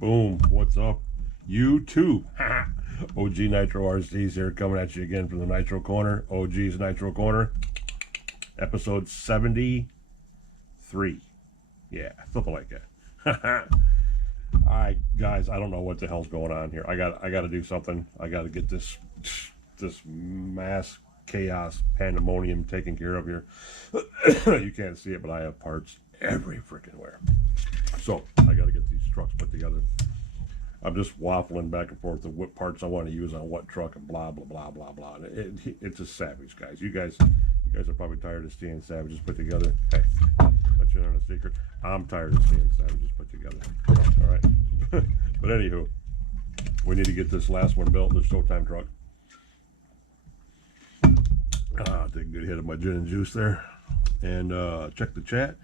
Boom. What's up, YouTube? OG Nitro RC's here, coming at you again from the Nitro Corner. OG's Nitro Corner, episode 73. Yeah, something like that. Alright, guys, I don't know what the hell's going on here. I got to do something. I got to get this mass chaos pandemonium taken care of here. You can't see it, but I have parts every freaking where. So I got to get these trucks put together. I'm just waffling back and forth of what parts I want to use on what truck and blah blah blah blah blah. It's a savage, guys. You guys are probably tired of seeing savages put together. Hey, let you in on a secret. I'm tired of seeing savages put together. All right, but anywho, we need to get this last one built. The Showtime truck. Take a good hit of my gin and juice there, and check the chat.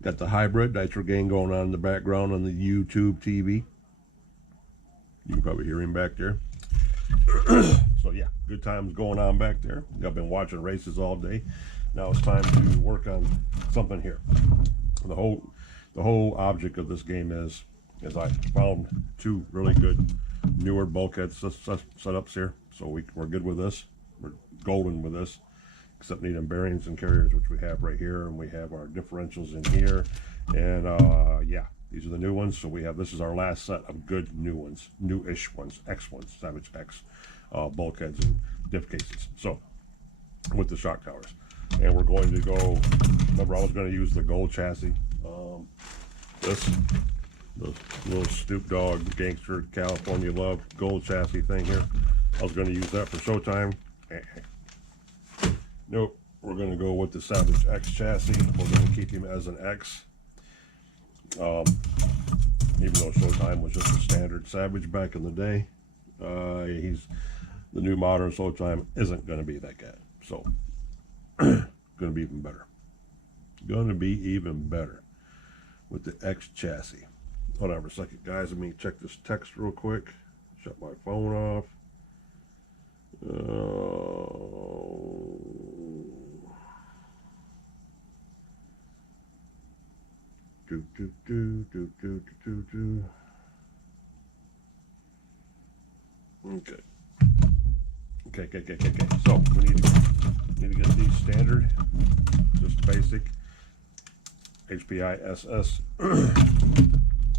Got the hybrid Nitro gang going on in the background on the YouTube TV. You can probably hear him back there. So yeah, good times going on back there. I've been watching races all day. Now it's time to work on something here. The whole object of this game is I found two really good newer bulkhead setups here. So we're good with this. We're golden with this, except needing bearings and carriers, which we have right here, and we have our differentials in here, and yeah, these are the new ones. So we have, this is our last set of good new ones, new-ish ones, X ones, Savage X bulkheads and diff cases. So with the shock towers, and we're going to go, remember I was going to use the gold chassis, the little Snoop Dogg gangster California love gold chassis thing here. I was going to use that for Showtime. Nope, we're going to go with the Savage X chassis. We're going to keep him as an X. Even though Showtime was just a standard Savage back in the day, he's the new modern Showtime isn't going to be that guy. So, going to be even better. Going to be even better with the X chassis. Hold on for a second, guys. Let me check this text real quick. Shut my phone off. Okay. So we need to get these standard, just basic HPI SS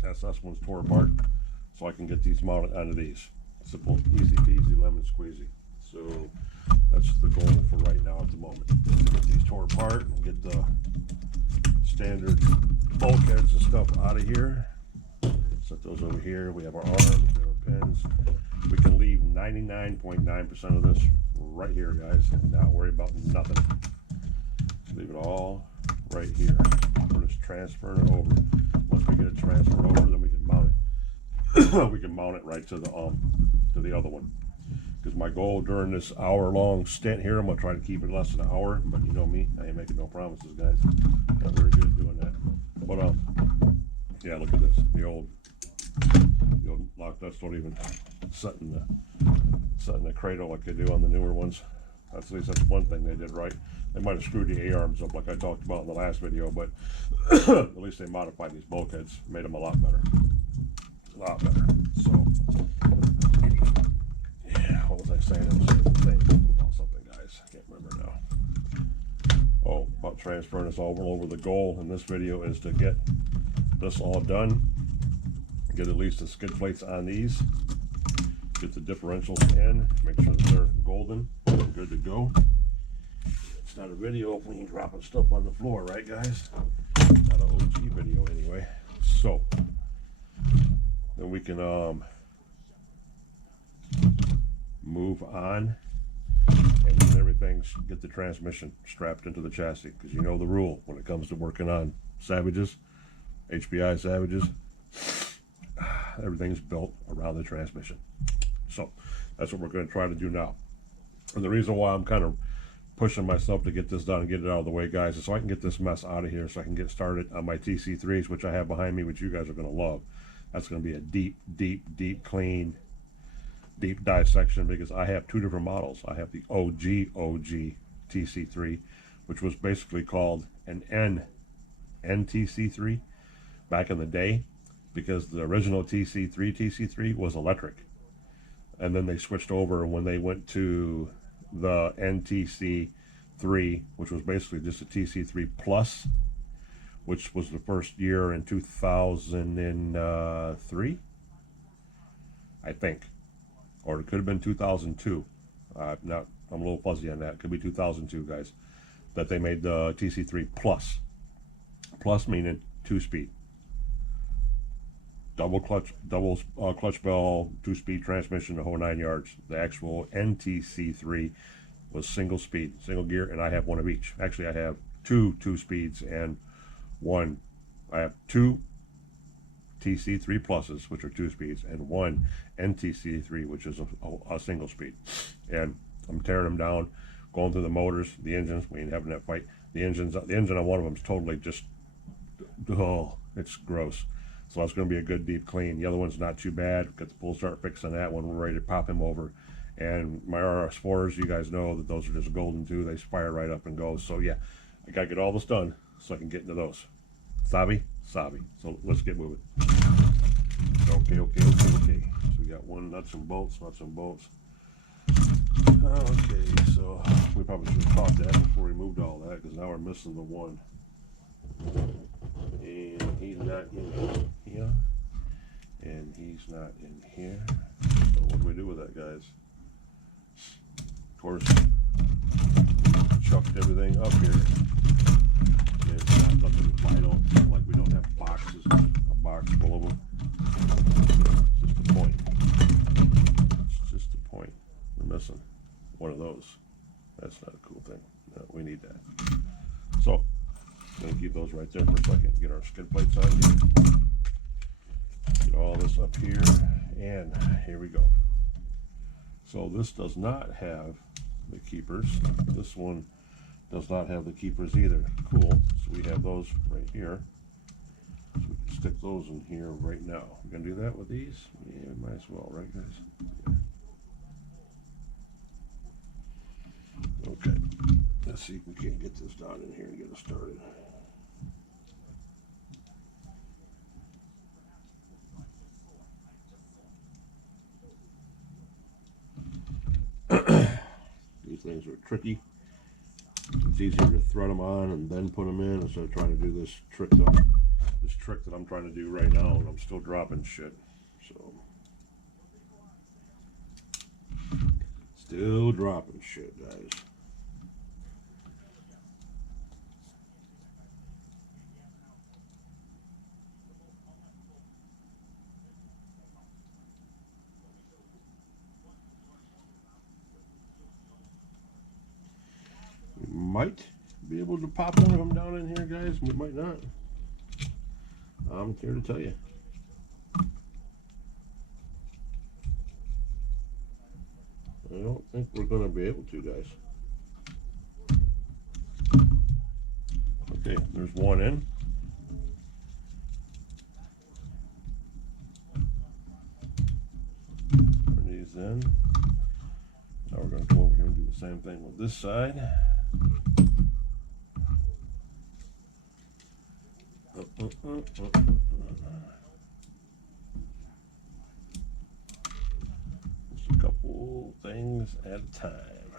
SS ones tore apart, so I can get these mounted onto these. Simple, easy peasy, lemon squeezy. So that's the goal for right now at the moment. Get these tore apart and get the standard bulkheads and stuff out of here. Set those over here. We have our arms and our pins. We can leave 99.9% of this right here, guys, and not worry about nothing. Just leave it all right here. We're just transferring it over. Once we get it transferred over, then we can mount it. We can mount it right to the other one. Because my goal during this hour-long stint here, I'm gonna try to keep it less than an hour. But you know me, I ain't making no promises, guys. Not very good at doing that. But yeah, look at this. The old lock nuts don't even set in the cradle like they do on the newer ones. At least that's one thing they did right. They might have screwed the A-arms up like I talked about in the last video, but at least they modified these bulkheads, made them a lot better. A lot better. So, yeah, what was I saying? I was saying about something, guys. I can't remember now. Oh, about transferring this all over. The goal in this video is to get this all done. Get at least the skid plates on these. Get the differentials in. Make sure that they're golden. Good to go. It's not a video of me dropping stuff on the floor, right, guys? Not an OG video anyway. So then we can move on and get everything, get the transmission strapped into the chassis, because you know the rule when it comes to working on Savages, HPI Savages, everything's built around the transmission. So that's what we're going to try to do now. And the reason why I'm kind of pushing myself to get this done and get it out of the way, guys, is so I can get this mess out of here, so I can get started on my TC3s, which I have behind me, which you guys are going to love. That's going to be a deep clean, deep dissection, because I have two different models. I have the OG TC3, which was basically called an NTC3 back in the day, because the original TC3 was electric, and then they switched over when they went to the NTC3, which was basically just a TC3 Plus, which was the first year in 2003, I think, or it could have been 2002. I'm a little fuzzy on that. It could be 2002, guys, that they made the TC3 Plus. Plus meaning 2-speed, double clutch bell, 2-speed transmission, the whole 9 yards. The actual NTC3 was single speed, single gear, and I have one of each. Actually, I have two 2-speeds and one. I have two TC3 Pluses, which are 2-speeds, and one NTC3, which is a single speed. And I'm tearing them down, going through the motors, the engines. We ain't having that fight. The engine on one of them is totally just, oh, it's gross. So that's going to be a good deep clean. The other one's not too bad. Got the pull start fix on that one. We're ready to pop him over. And my RS4s, you guys know that those are just golden too. They fire right up and go. So yeah, I got to get all this done so I can get into those. Sabi? Sabi. So let's get moving. Okay. So we got nuts and bolts. Okay, so we probably should have caught that before we moved all that, because now we're missing the one. And he's not in here. And he's not in here. So what do we do with that, guys? Of course, chucked everything up here. It's not nothing vital. It's not like we don't have boxes, a box full of them. It's just the point. It's just the point. We're missing one of those. That's not a cool thing. No, we need that. So, I'm going to keep those right there for a second. Get our skid plates on here. Get all this up here. And here we go. So this does not have the keepers. This one does not have the keepers either. Cool. So we have those right here. So we can stick those in here right now. We're going to do that with these? Yeah, might as well, right guys? Yeah. Okay. Let's see if we can't get this down in here and get us started. These things are tricky. It's easier to thread them on and then put them in instead of trying to do this trick that I'm trying to do right now, and I'm still dropping shit. So still dropping shit, guys. We might be able to pop one of them down in here, guys. We might not. I'm here to tell you. I don't think we're going to be able to, guys. Okay, there's one in. Turn these in. Now we're going to come over here and do the same thing with this side. Just a couple things at a time.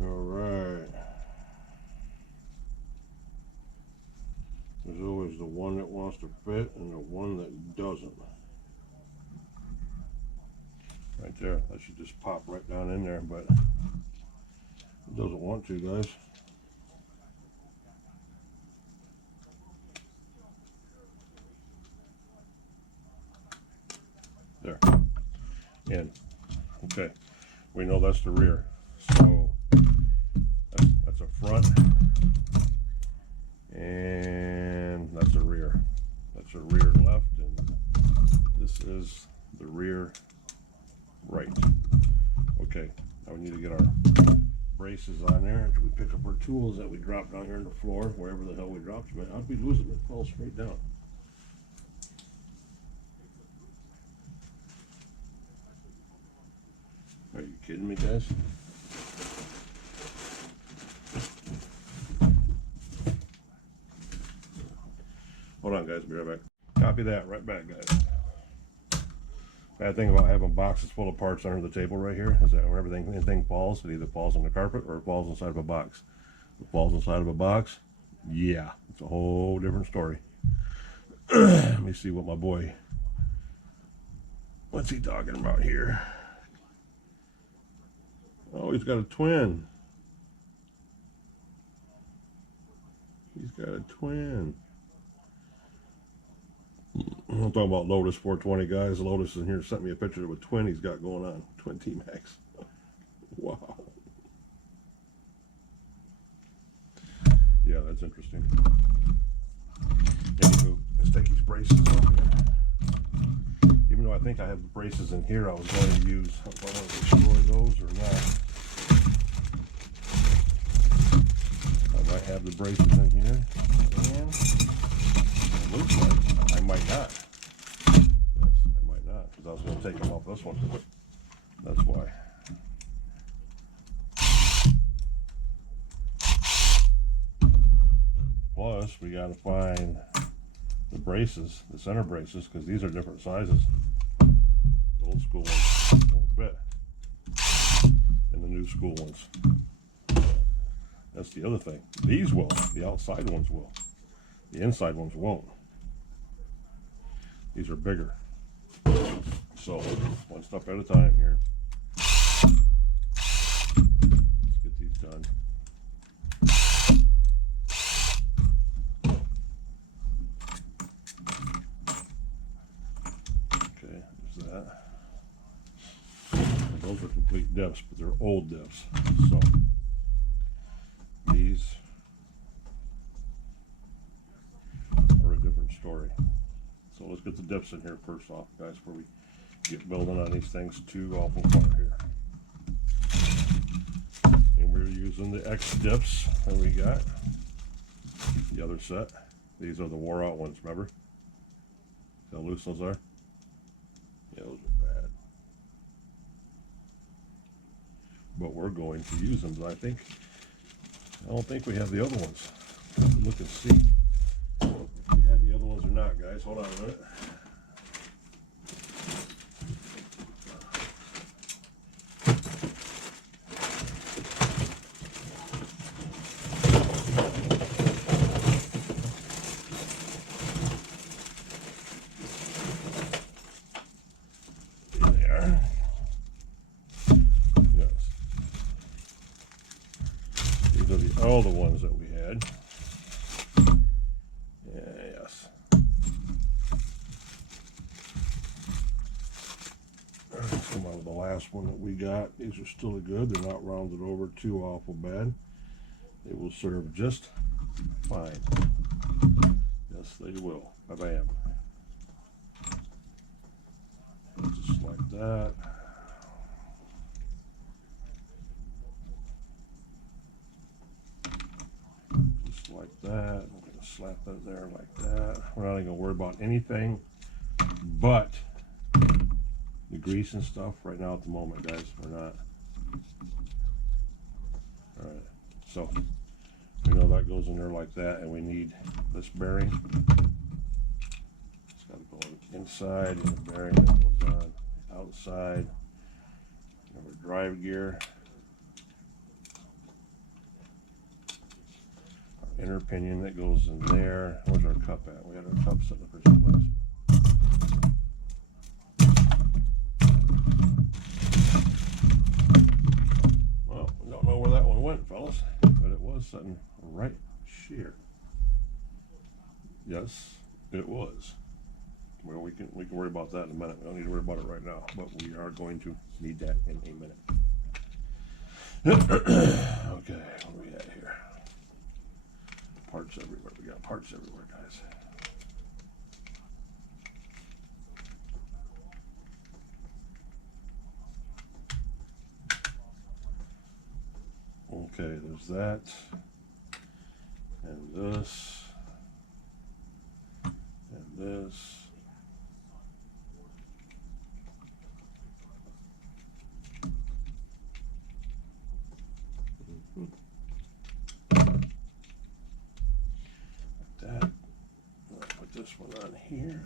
All right. There's always the one that wants to fit and the one that doesn't. Right there, that should just pop right down in there, but it doesn't want to, guys. There. In. Okay. We know that's the rear. So that's a front. And that's a rear. That's a rear left, and this is the rear right. Okay, now we need to get our braces on there. We pick up our tools that we dropped down here on the floor, wherever the hell we dropped them. I'd be losing it. It falls straight down. kidding me, guys? Hold on, guys. Be right back. Copy that. Right back, guys. Bad thing about having boxes full of parts under the table right here is that when anything falls, it either falls on the carpet or it falls inside of a box. If it falls inside of a box, yeah, it's a whole different story. Let me see what my boy, what's he talking about here? Oh, he's got a twin. He's got a twin. I'm talking about Lotus 420, guys. Lotus in here sent me a picture of a twin he's got going on. Twin T-Max. Wow. Yeah, that's interesting. Anywho, let's take these braces off here. Even though I think I have the braces in here, I was going to use, I don't know if I want to destroy those or not. I might have the braces in here. And it looks like I might not. Yes, I might not, because I was going to take them off this one. That's why. Plus, we got to find the braces, the center braces, because these are different sizes. The old school ones won't fit, and the new school ones. That's the other thing. These will. The outside ones will. The inside ones won't. These are bigger. So, one step at a time here. Let's get these done. Okay, there's that. And those are complete diffs, but they're old diffs. So, these are a different story. So let's get the diffs in here first off, guys, before we get building on these things too awful far here. And we're using the X diffs that we got. The other set. These are the wore out ones, remember? See how loose those are? Yeah, those are bad. But we're going to use them, but I don't think we have the other ones. Let's look and see if we have the other ones or not, guys. Hold on a minute. Here they are. Yes. These are the older ones that we had. Yes. Come out of the last one that we got. These are still good. They're not rounded over too awful bad. They will serve just fine. Yes, they will. Ba-bam. Just like that. Just like that. I'm going to slap that there like that. We're not even going to worry about anything but the grease and stuff right now at the moment, guys. We're not. Alright, so we know that goes in there like that, and we need this bearing. It's got to go inside, and the bearing that goes on outside. And our drive gear. Our inner pinion that goes in there. Where's our cup at? We had our cup sitting for some place. Well, we don't know where that one went, fellas, but it was sitting right here. Yes, it was. Well, we can worry about that in a minute. We don't need to worry about it right now, but we are going to need that in a minute. Okay, what do we have here? Parts everywhere. We got parts everywhere, guys. Okay, there's that, and this, and this. this one on here.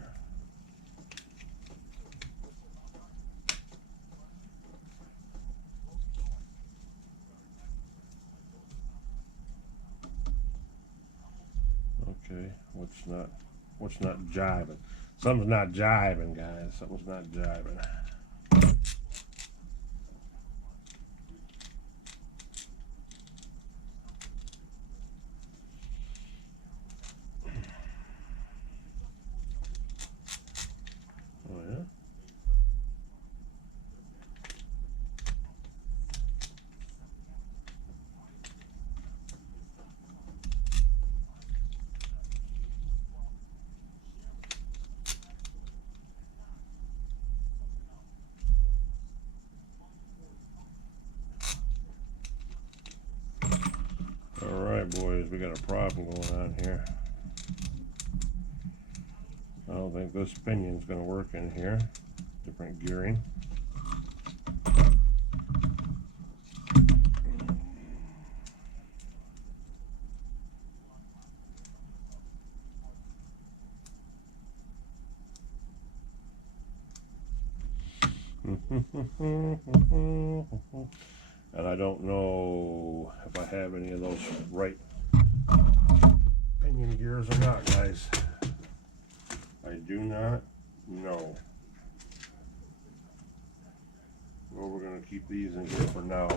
Okay, what's not jiving? Something's not jiving, guys. Something's not jiving. Oh yeah. All right, boys, we got a problem going on here. I don't think this pinion's going to work in here. Different gearing. And I don't know if I have any of those right pinion gears or not, guys. I do not know. Well, we're going to keep these in here for now.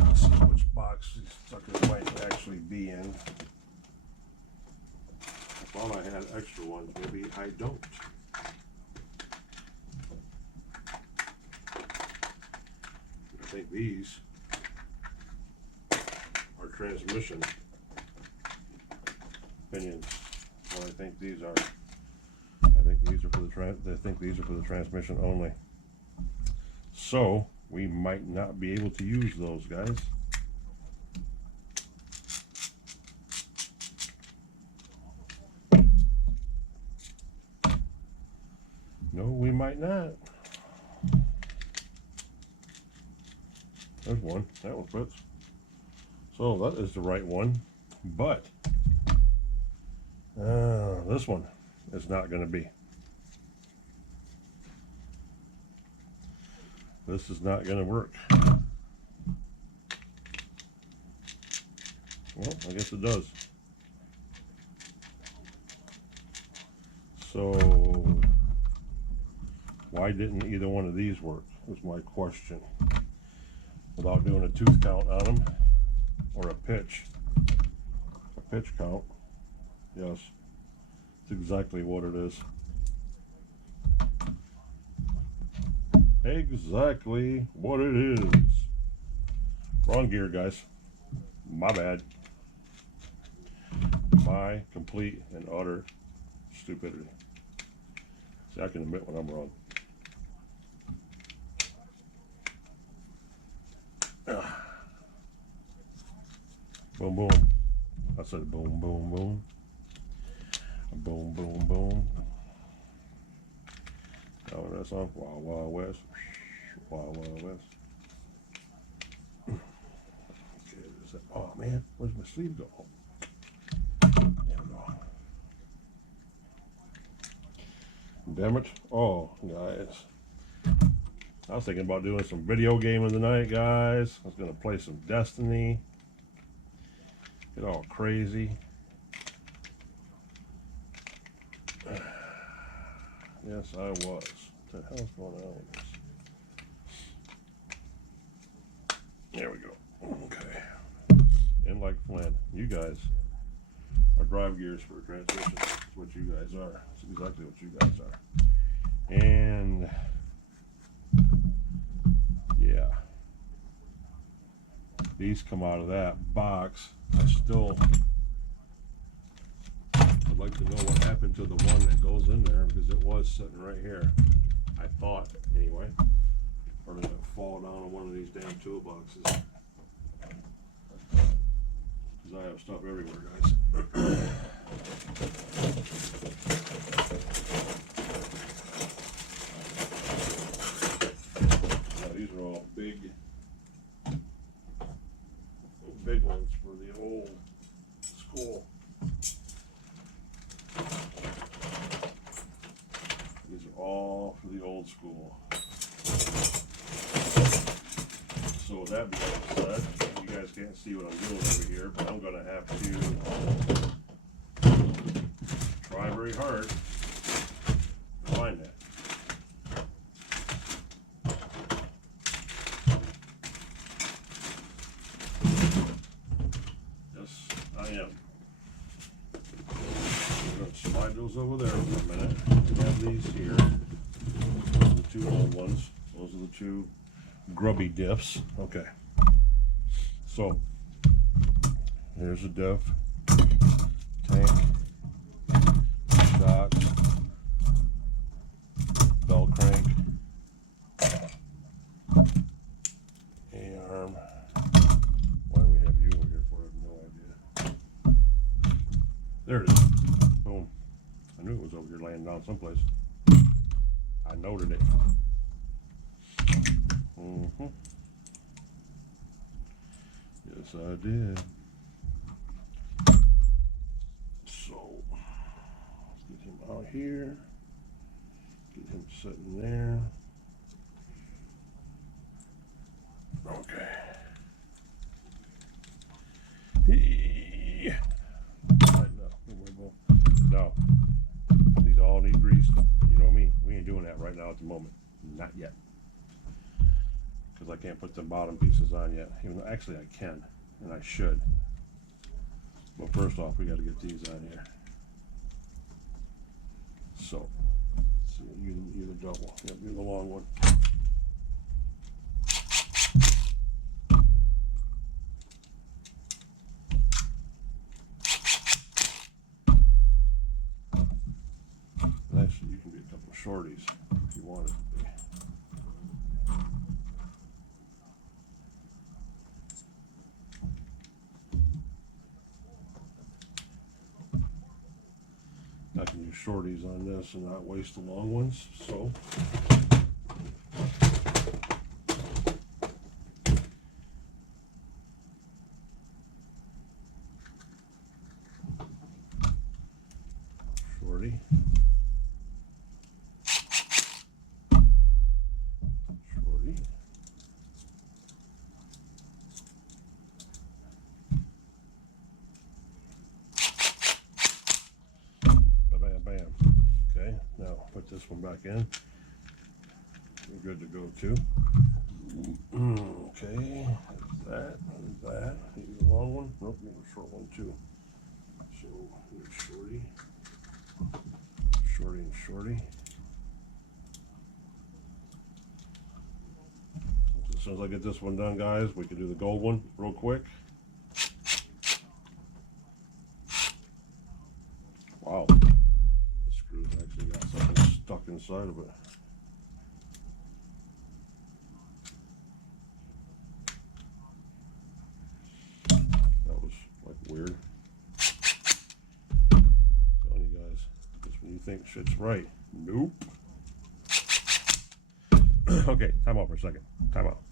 Let's see which box these suckers might actually be in. I thought I had extra ones. Maybe I don't. I think these are transmission pinions. Well, I think these are. I think these are for the transmission only. So we might not be able to use those, guys. No, we might not. There's one. That one fits. So that is the right one, but this one is not going to be. This is not going to work. Well, I guess it does. So why didn't either one of these work was my question. Without doing a tooth count on them or a pitch count. Yes, it's exactly what it is. Exactly what it is. Wrong gear, guys. My bad. My complete and utter stupidity. See, I can admit when I'm wrong. Boom, boom. I said boom, boom, boom. Boom, boom, boom. Oh, that's on Wild Wild West. Wild Wild West. Okay, oh man, where's my sleeve go? There we go. Damn it. Oh, guys. I was thinking about doing some video gaming tonight, guys. I was going to play some Destiny. Get all crazy. Yes, I was. What the hell's going on with this? There we go. Okay. And like Flynn, you guys are drive gears for a transmission. That's what you guys are. That's exactly what you guys are. And yeah, these come out of that box. I still would like to know what happened to the one that goes in there, because it was sitting right here. I thought, anyway. Or did it fall down on one of these damn toolboxes? Because I have stuff everywhere, guys. Now, these are all big ones for the old school. see what I'm doing over here, but I'm gonna have to try very hard to find that. Yes, I am. I'm gonna slide those over there for a minute. We have these here. Those are the two old ones. Those are the two grubby diffs. Okay. So here's a diff, tank, shock, bell crank, A-arm. Why do we have you over here for? I have no idea. There it is. Boom. I knew it was over here laying down someplace. I noted it. Yes, I did. So, let's get him out here. Get him sitting there. Okay. No. These all need greased. You know me. We ain't doing that right now at the moment. Not yet. Because I can't put the bottom pieces on yet. Even though actually I can, and I should. But first off, we got to get these on here. So, let's see, you the double. Yep, you the long one. Actually, you can be a couple of shorties if you want it to be. I can use shorties on this and not waste the long ones, so. Shorty. Shorty. Bam. Okay, now put this one back in. We're good to go too. Okay, that. Need a long one. Nope, need a short one too. So here's shorty. Shorty and shorty. As soon as I get this one done, guys, we can do the gold one real quick. Wow. Actually got something stuck inside of it. That was like weird. Telling you guys, just when you think shit's right, nope. Okay, time out for a second. Time out.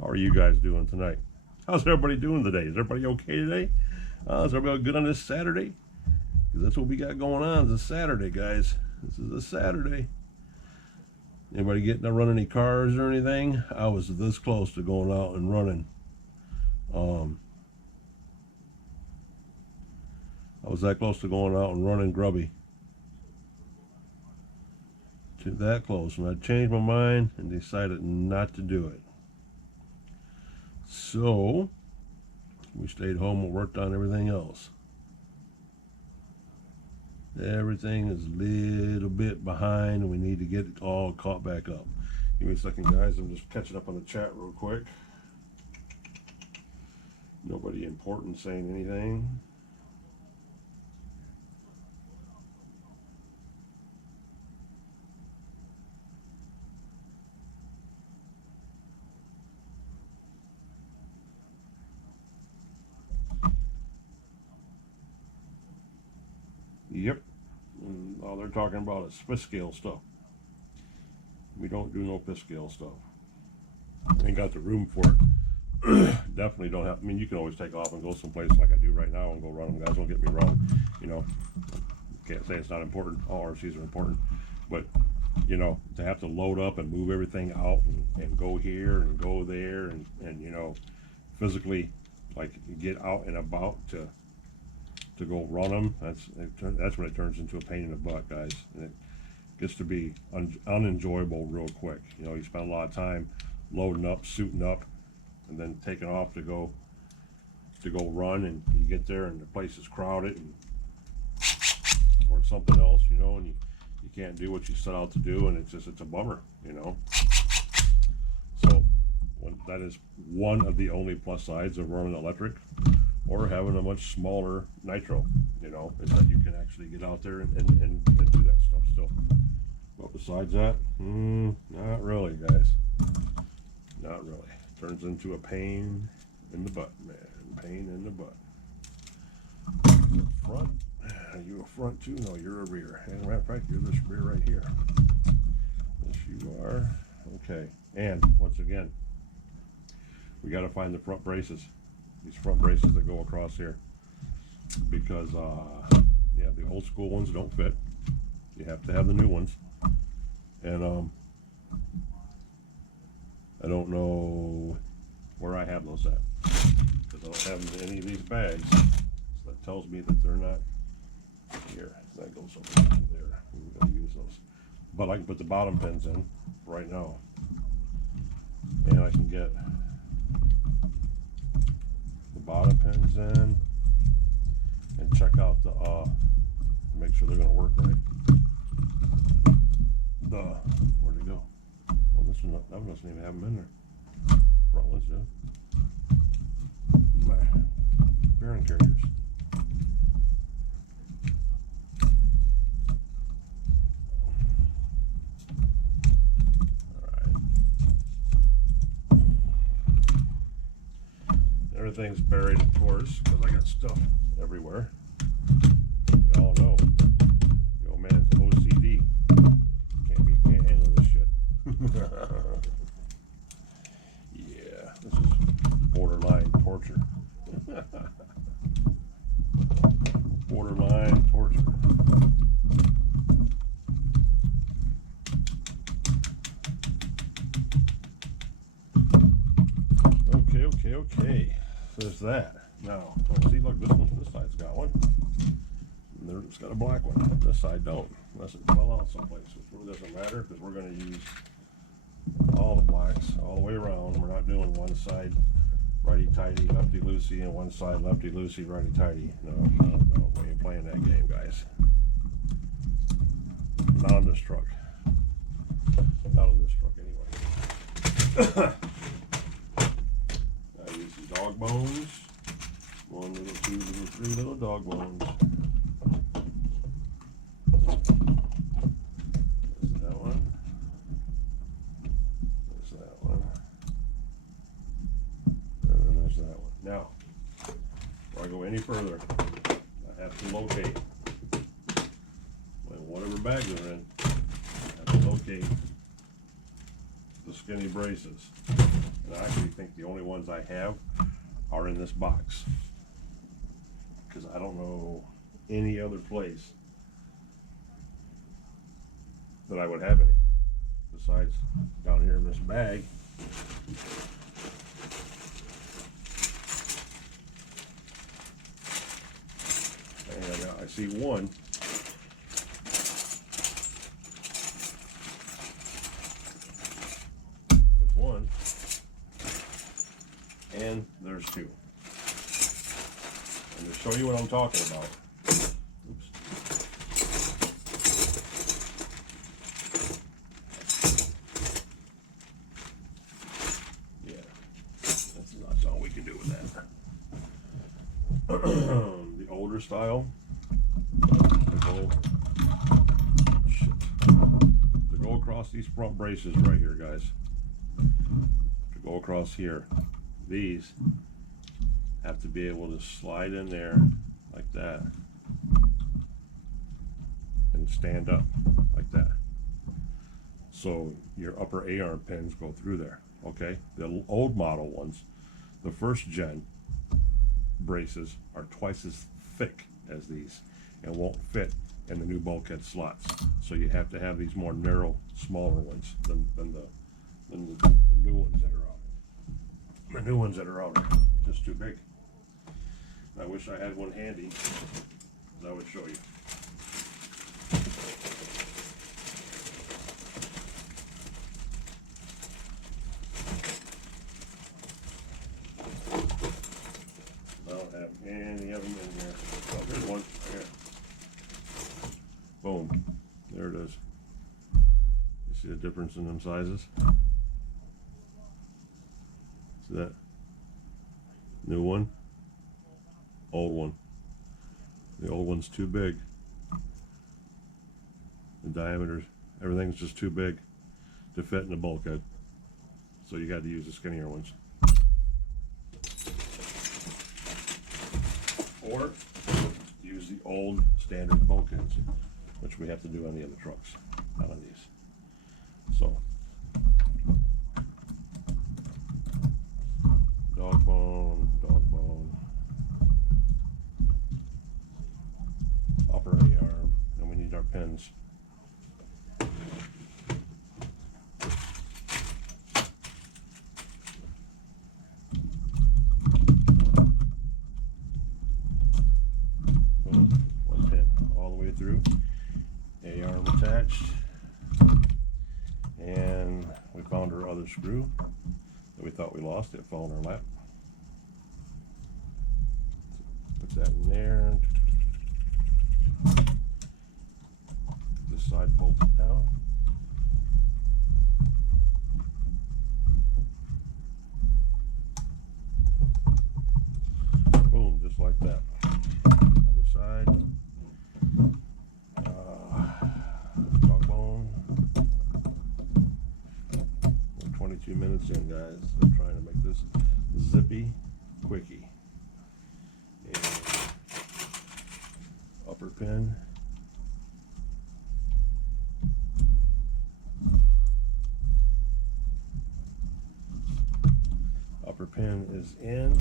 How are you guys doing tonight? How's everybody doing today? Is everybody okay today? Is everybody good on this Saturday? Because that's what we got going on. It's a Saturday, guys. This is a Saturday. Anybody getting to run any cars or anything? I was this close to going out and running. I was that close to going out and running grubby. To that close. And I changed my mind and decided not to do it. So, we stayed home and worked on everything else. Everything is a little bit behind and we need to get it all caught back up. Give me a second, guys. I'm just catching up on the chat real quick. Nobody important saying anything. Yep. And all they're talking about is fifth scale stuff. We don't do no fifth scale stuff. Ain't got the room for it. Definitely don't have. I mean, you can always take off and go someplace like I do right now and go run them, guys. Don't get me wrong. You know, can't say it's not important. All RCs are important, but you know, to have to load up and move everything out and go here and go there and you know, physically like get out and about to go run them. That's when it turns into a pain in the butt, guys, and it gets to be unenjoyable real quick. You know, you spend a lot of time loading up, suiting up, and then taking off to go run, and you get there and the place is crowded or something else, you know, and you can't do what you set out to do, and it's a bummer, you know. So that is one of the only plus sides of running electric or having a much smaller nitro, you know, is that you can actually get out there and do that stuff still. But besides that, not really, guys. Not really. Turns into a pain in the butt, man. Pain in the butt. Front. Are you a front too? No, you're a rear. And matter of fact, you're this rear right here. Yes, you are. Okay. And once again, we got to find the front braces. These front braces that go across here. Because, yeah, the old school ones don't fit. You have to have the new ones. And, I don't know where I have those at. Because I don't have them in any of these bags. So that tells me that they're not here. That goes over there. We're going to use those. But I can put the bottom pins in right now. And I can get the bottom pins in and check out the, make sure they're going to work right. Where'd it go? Oh, this one, that one doesn't even have them in there. Front ones do. My bearing carriers. Alright. Everything's buried, of course, because I got stuff everywhere. Y'all know. The old man's OCD. Can't handle this shit. Yeah, this is borderline torture. Borderline torture. Okay. There's that. Now, see, look, this side's got one. And it's got a black one. This side don't. Unless it fell out someplace, which really doesn't matter because we're going to use all the blacks all the way around. We're not doing one side righty-tighty, lefty-loosey, and one side lefty-loosey, righty-tighty. No, we ain't playing that game, guys. Not on this truck. Not on this truck, anyway. I use the dog bones. 1 little, 2 little, 3 little dog bones. There's that one. There's that one. And then there's that one. Now, before I go any further, I have to locate whatever bag they're in. I have to locate the skinny braces. And I actually think the only ones I have are in this box. Because I don't know any other place that I would have any besides down here in this bag. And I see one. There's one. And there's two. And to show you what I'm talking about. Oops. Yeah. That's all we can do with that. The older style. To go across these front braces right here, guys. To go across here. These have to be able to slide in there like that and stand up like that. So your upper A-arm pins go through there, okay? The old model ones, the first gen braces are twice as thick as these and won't fit and the new bulkhead slots. So you have to have these more narrow, smaller ones than the new ones that are out. The new ones that are out are just too big. I wish I had one handy, because I would show you. I don't have any of them in here. Oh, there's one right here. Boom. There it is. You see the difference in them sizes? See that? New one, old one. The old one's too big. The diameters, everything's just too big to fit in the bulkhead. So you got to use the skinnier ones. Or use the old standard bulkheads, which we have to do on the other trucks, not on these. So, dog bone, upper A-arm, and we need our pins. One pin all the way through, A-arm attached, and we found our other screw that we thought we lost. It fell in our lap. Put that in there. This side bolts it down. Boom, just like that. Other side. Dog bone. We're 22 minutes in, guys. I'm trying to make this zippy quickie. And upper pin. Upper pin is in.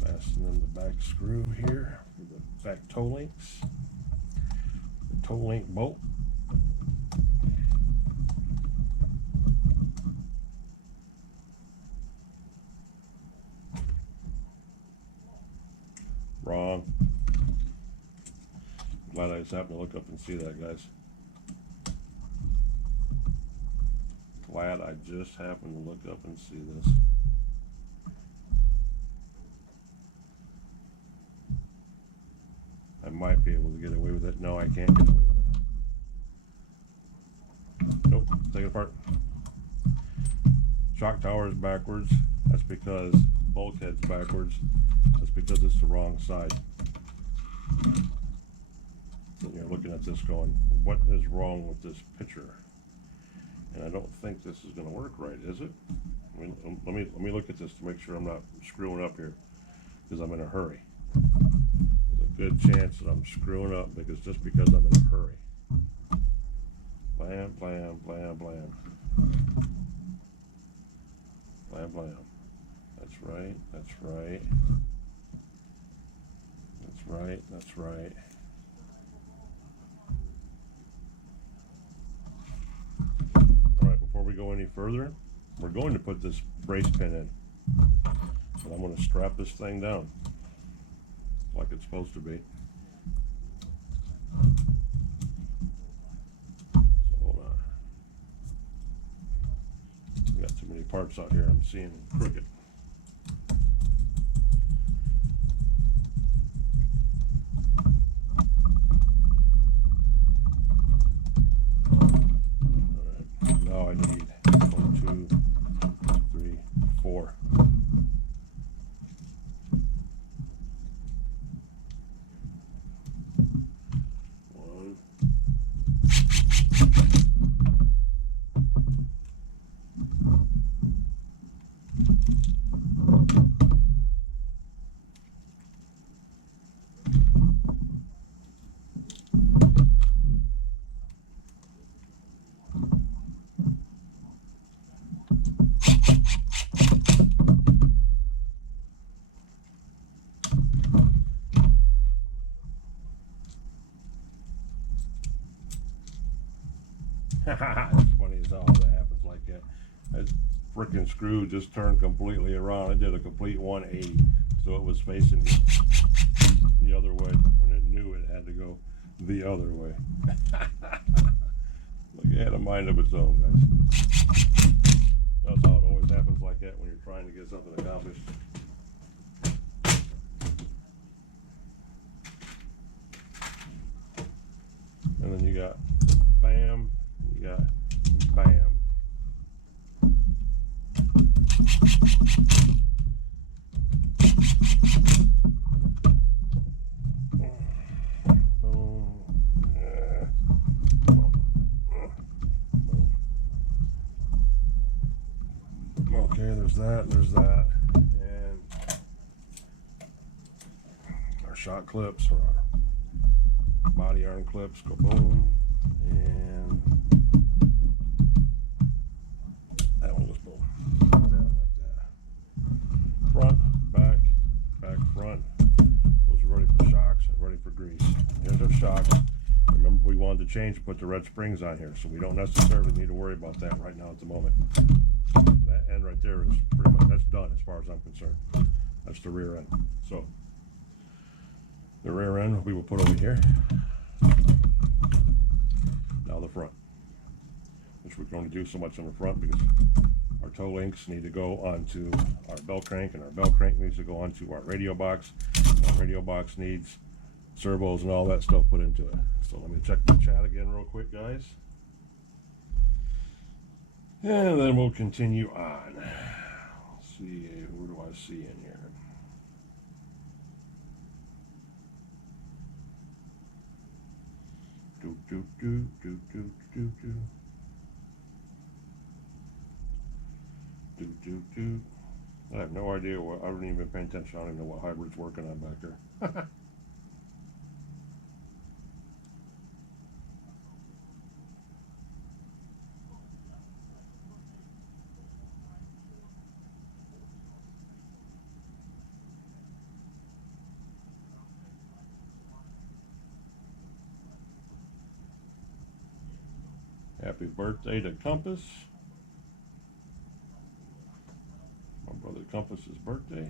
Fasten in the back screw here for the back toe links. The toe link bolt. Wrong. Glad I just happened to look up and see that, guys. Glad I just happened to look up and see this. I might be able to get away with it. No, I can't get away with it. Nope, take it apart. Shock tower is backwards. That's because bulkhead's backwards. That's because it's the wrong side. And you're looking at this going, what is wrong with this picture? And I don't think this is going to work right, is it? I mean, let me look at this to make sure I'm not screwing up here, because I'm in a hurry. There's a good chance that I'm screwing up just because I'm in a hurry. Blam, blam, blam, blam. Blam, blam. That's right, that's right. That's right, that's right. Alright, before we go any further, we're going to put this brace pin in. And I'm going to strap this thing down like it's supposed to be. So hold on. We got too many parts out here. I'm seeing crooked. Alright, now I need 1, 2, 3, 4. It's funny as hell that happens like that. That freaking screw just turned completely around. It did a complete 180, so it was facing the other way when it knew it had to go the other way. Look, it had a mind of its own, guys. That's how it always happens like that when you're trying to get something accomplished. And then you got bam, you got bam. Okay, there's that, there's that. And our shot clips, or our body iron clips, go boom. And that one goes boom. Like that. Front, back, back, front. Those are ready for shocks and ready for grease. Here's our shocks. Remember, we wanted to change and put the red springs on here, so we don't necessarily need to worry about that right now at the moment. That end right there is pretty much, that's done as far as I'm concerned. That's the rear end. So the rear end we will put over here. Now the front, which we're going to do so much on the front because our toe links need to go onto our bell crank, and our bell crank needs to go onto our radio box. Our radio box needs servos and all that stuff put into it. So let me check the chat again real quick, guys. And then we'll continue on. Let's see, who do I see in here? Do, do, do, do, do, do, do. Do, do, do. I have no idea what, I haven't even been paying attention. I don't even know what hybrid's working on back there. Happy birthday to Compass. My brother Compass's birthday.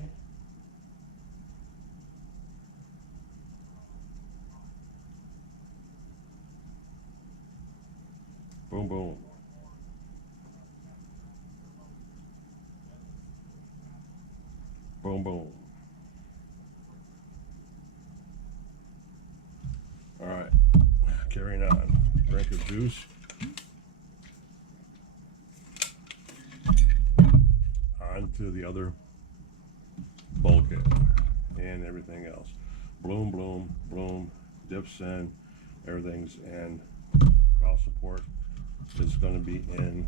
Boom, boom. Boom, boom. All right, carrying on. Drink of juice. To the other bulkhead and everything else. Bloom, bloom, bloom, dips in, everything's in. Cross support is going to be in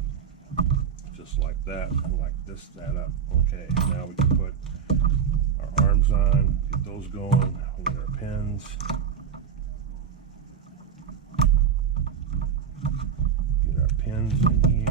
just like that, like this, that up. Okay, now we can put our arms on, get those going. We get our pins. Get our pins in here.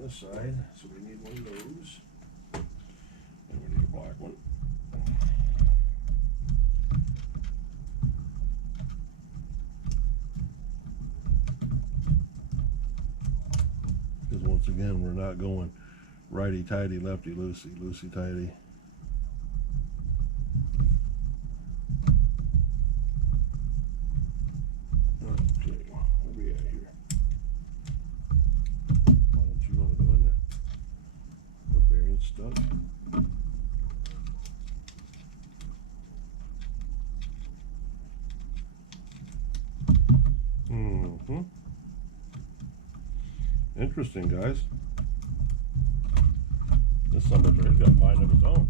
This side, so we need one of those, and we need a black one. Because once again, we're not going righty-tighty, lefty-loosey, loosey-tighty. Okay, where we at here? Stuck. Interesting, guys. This son of a bitch got a mind of his own.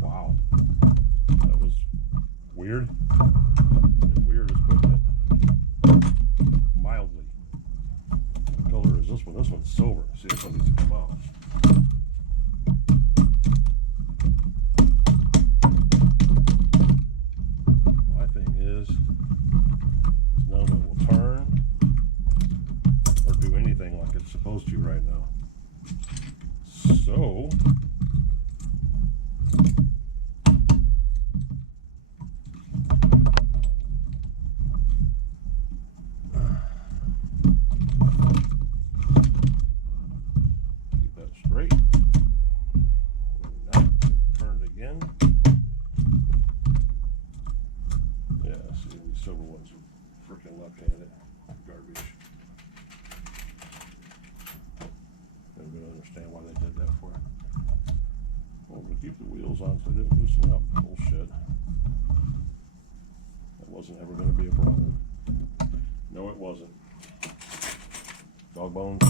Wow. That was weird. Weird is putting it mildly. What color is this one? This one's silver. See, this one needs to come out. My thing is none of it will turn or do anything like it's supposed to right now. So keep that straight. Now turn it again. Yeah, see, these silver ones are freaking left-handed. Garbage. Never gonna understand why they did that for. Well, we'll keep the wheels on so they didn't loosen up. Bullshit. That wasn't ever gonna be a problem. No, it wasn't. Dog bones.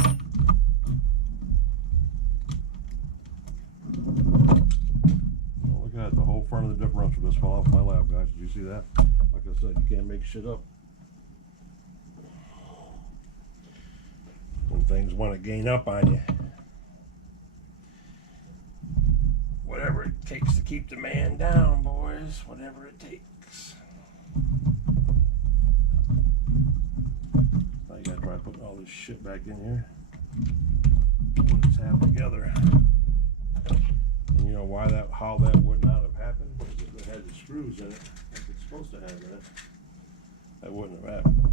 Oh, look at that. The whole front of the differential just fell off my lap, guys. Did you see that? Like I said, you can't make shit up. When things want to gain up on you. Whatever it takes to keep the man down, boys. Whatever it takes. Now you gotta try putting all this shit back in here. When it's half together. And you know why how that would not have happened? Because if it had the screws in it, like it's supposed to have in it, that wouldn't have happened.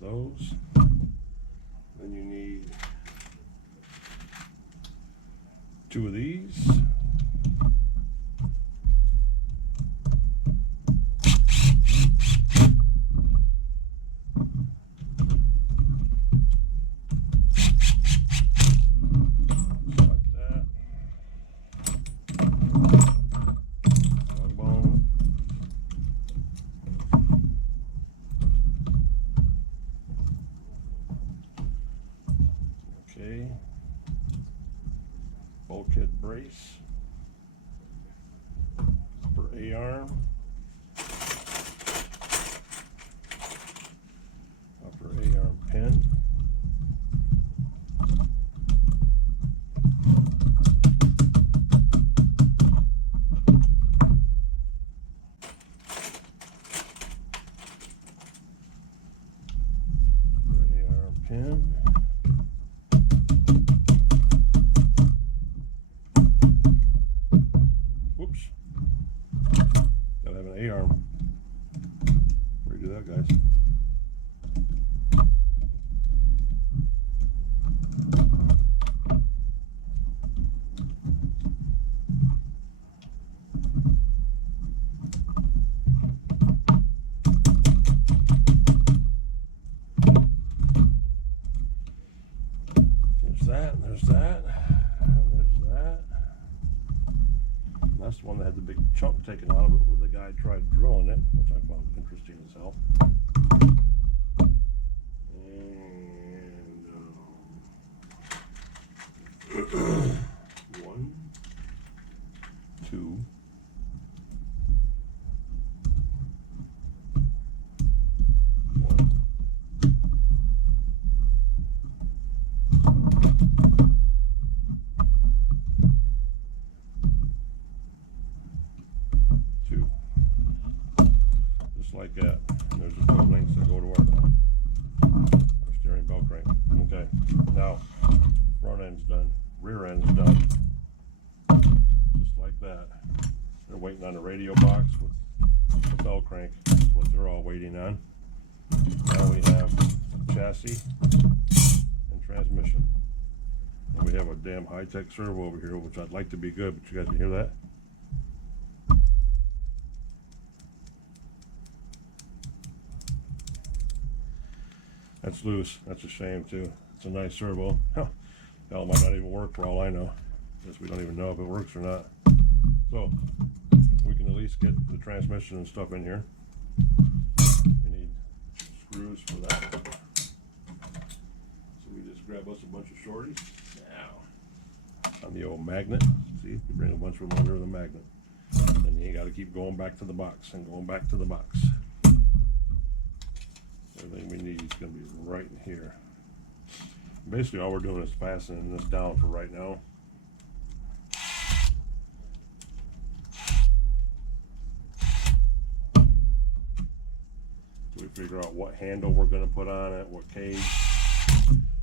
Those. Then you need 2 of these. Just like that. Dog bone. Okay, bulkhead brace, upper A-arm, upper A-arm pin, upper A-arm pin. Gotta have an A-arm. Redo that, guys. There's that, and there's that, and there's that. That's the one that had the big chunk taken out of it, where the guy tried drilling it, which I found interesting as hell. And 1, 2, 1. 2. Just like that. And there's a toe rear end's done. Just like that. They're waiting on the radio box with the bell crank. That's what they're all waiting on. Now we have chassis and transmission. And we have a damn high-tech servo over here, which I'd like to be good, but you guys can hear that? That's loose. That's a shame too. It's a nice servo. Hell, it might not even work for all I know. Guess we don't even know if it works or not. So we can at least get the transmission and stuff in here. We need screws for that. So we just grab us a bunch of shorties. Now on the old magnet. See, you bring a bunch of them under the magnet. Then you got to keep going back to the box and going back to the box. Everything we need is going to be right in here. Basically, all we're doing is fastening this down for right now. So we figure out what handle we're going to put on it, what cage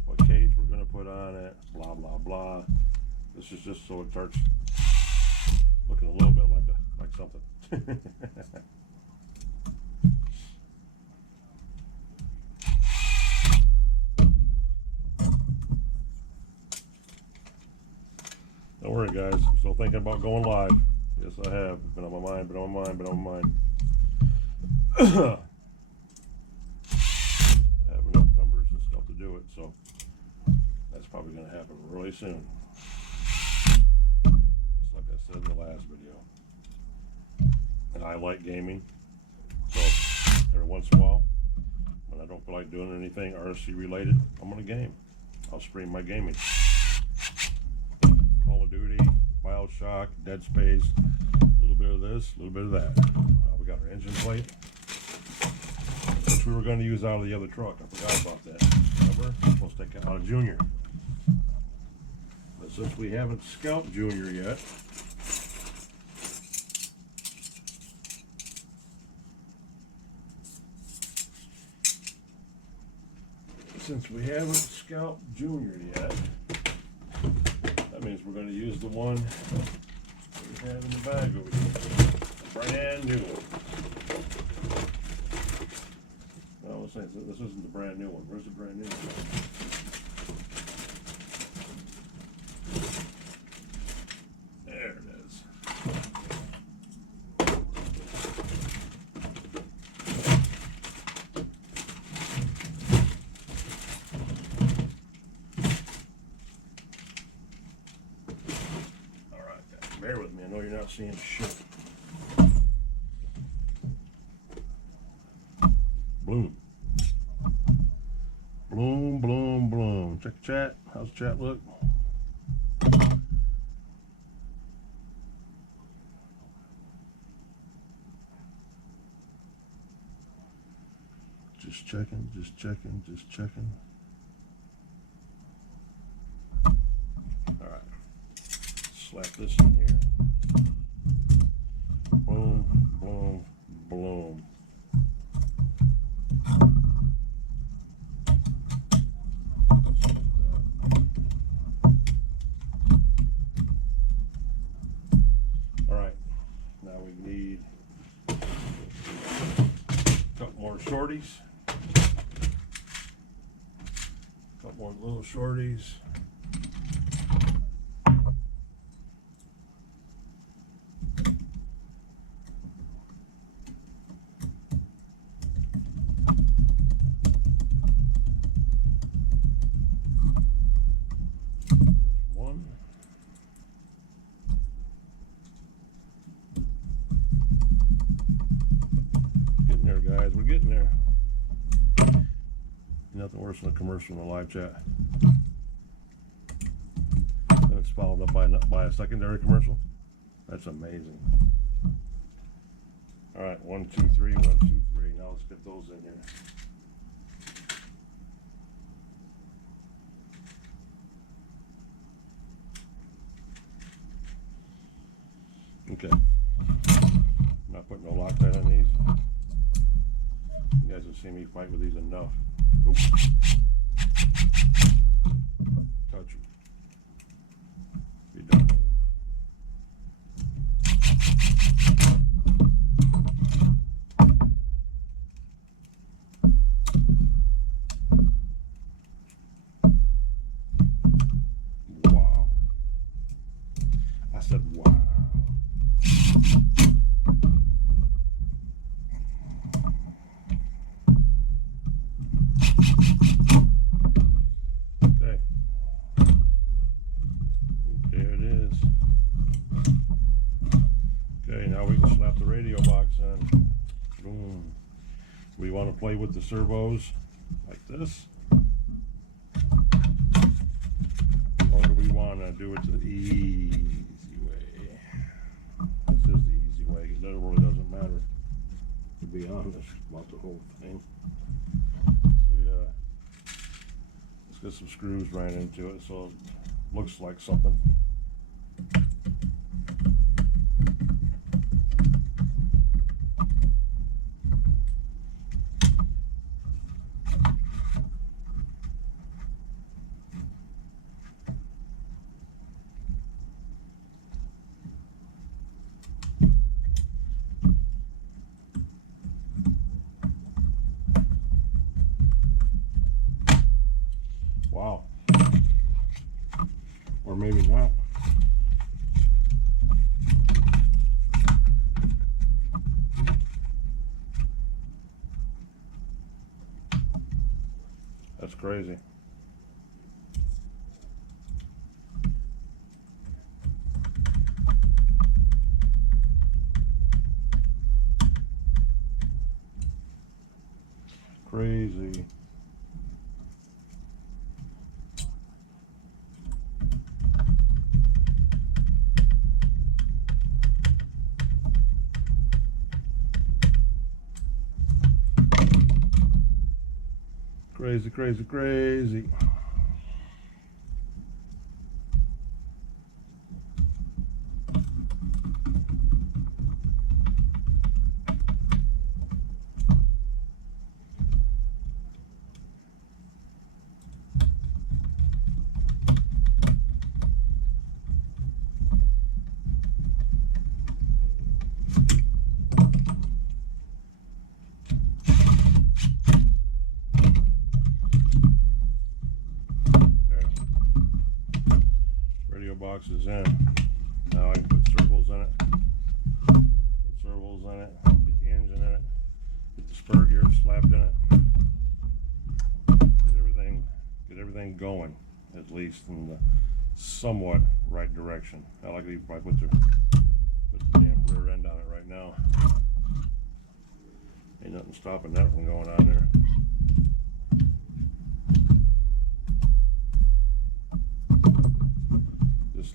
we're going to put on it, blah blah blah. This is just so it starts looking a little bit like something. Don't worry, guys. I'm still thinking about going live. Yes, I have. Been on my mind, been on my mind, been on my mind. I have enough numbers and stuff to do it, so that's probably going to happen really soon. Just like I said in the last video. And I like gaming, so every once in a while, when I don't feel like doing anything RC related, I'm going to game. I'll stream my gaming. Call of Duty, Bioshock, Dead Space, a little bit of this, a little bit of that. We got our engine plate, which we were going to use out of the other truck. I forgot about that. Remember? I'm supposed to take it out of Junior. But since we haven't scalped Junior yet, that means we're going to use the one that we have in the bag over here. A brand new one. No, I was saying, this isn't the brand new one. Where's the brand new one? There it is. Bear with me, I know you're not seeing shit. Bloom. Bloom, bloom, bloom. Check the chat. How's the chat look? Just checking, just checking, just checking. Alright. Slap this in here. Boom, boom, boom. All right, now we need a couple more shorties. A couple more little shorties. Guys, we're getting there. Nothing worse than a commercial in a live chat. And it's followed up by a secondary commercial. That's amazing. All right, 1, 2, 3, 1, 2, 3. Now let's get those in here. Okay. I'm not putting no Loctite on these. You guys have seen me fight with these enough. Oop. Touch them. play with the servos like this? Or do we want to do it the easy way? This is the easy way. It really doesn't matter, to be honest, about the whole thing. So yeah, let's get some screws right into it so it looks like something. Wow. Or maybe not. That's crazy. Crazy. Crazy, crazy, crazy. Box is in. Now I can put servos in it. Put servos in it. Get the engine in it. Get the spur gear slapped in it. Get everything going, at least in the somewhat right direction. I like to probably put the damn rear end on it right now. Ain't nothing stopping that from going on there.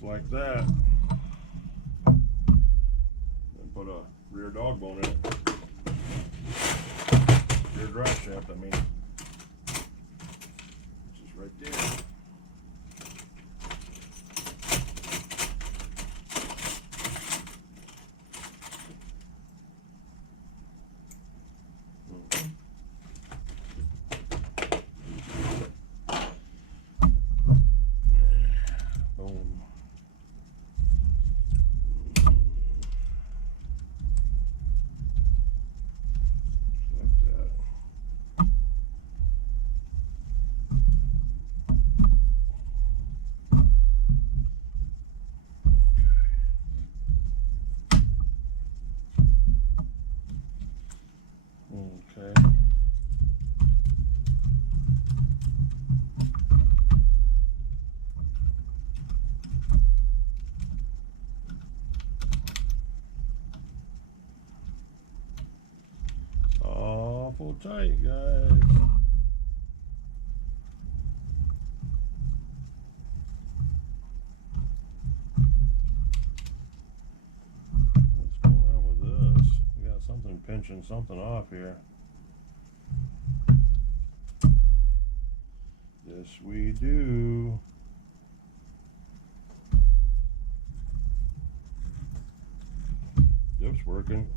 Like that, and put a rear dog bone in it, rear drive shaft, I mean, which is right there. Okay. Awful tight, guys. What's going on with this? We got something pinching something off here. Yes, we do. It's working.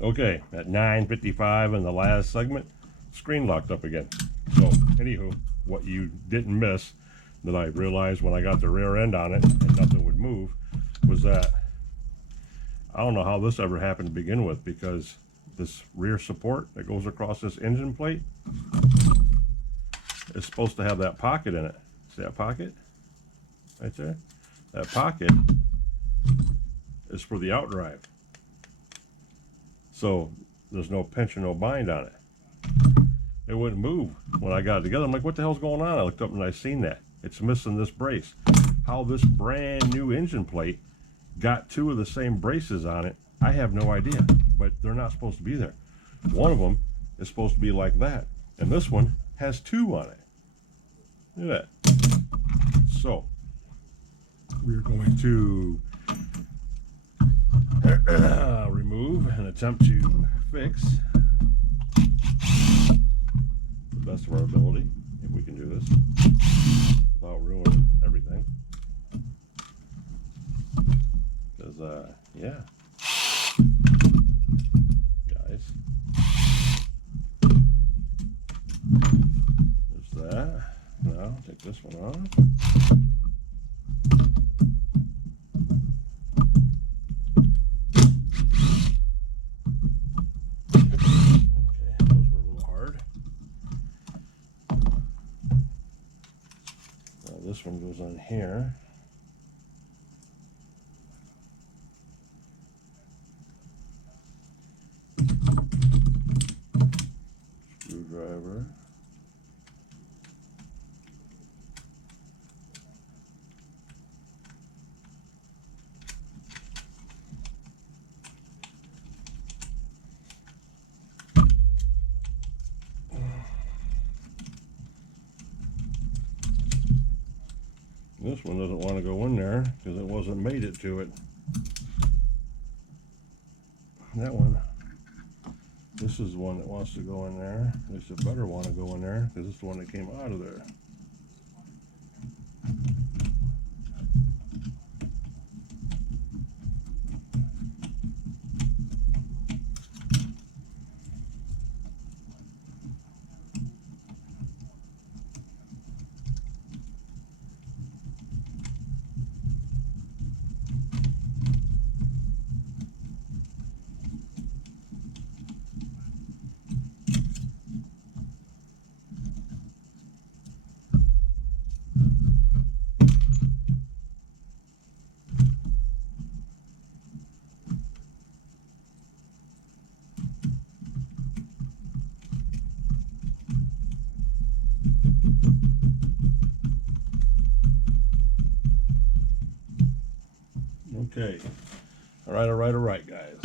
Okay, at 9:55 in the last segment, screen locked up again. So, anywho, what you didn't miss that I realized when I got the rear end on it and nothing would move was that I don't know how this ever happened to begin with, because this rear support that goes across this engine plate is supposed to have that pocket in it. See that pocket? Right there? That pocket is for the outdrive. So there's no pinch or no bind on it. It wouldn't move when I got it together. I'm like, what the hell's going on? I looked up and I seen that. It's missing this brace. How this brand new engine plate got two of the same braces on it, I have no idea, but they're not supposed to be there. One of them is supposed to be like that, and this one has 2 on it. Look at that. So we're going to remove and attempt to fix the best of our ability, if we can do this without ruining everything. Because yeah, guys, there's that. Now take this one off. This one goes on here. Screwdriver. This one doesn't want to go in there because it wasn't mated to it. That one, this is the one that wants to go in there. At least it better want to go in there because it's the one that came out of there. Okay. All right, guys.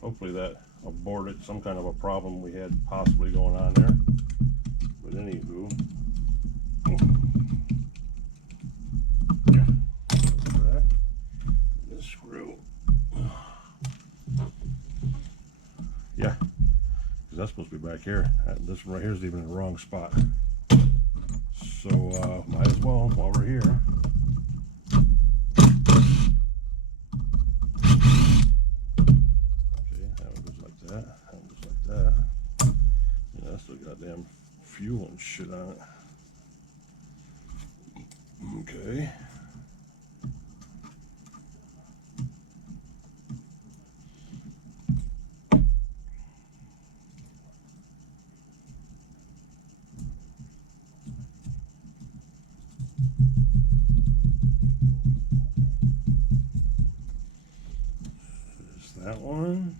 Hopefully that aborted some kind of a problem we had possibly going on there. But anywho, yeah, that. This screw. Yeah, because that's supposed to be back here. This one right here is even in the wrong spot. So might as well while we're here. Goddamn fuel and shit on it. Okay. There's that one.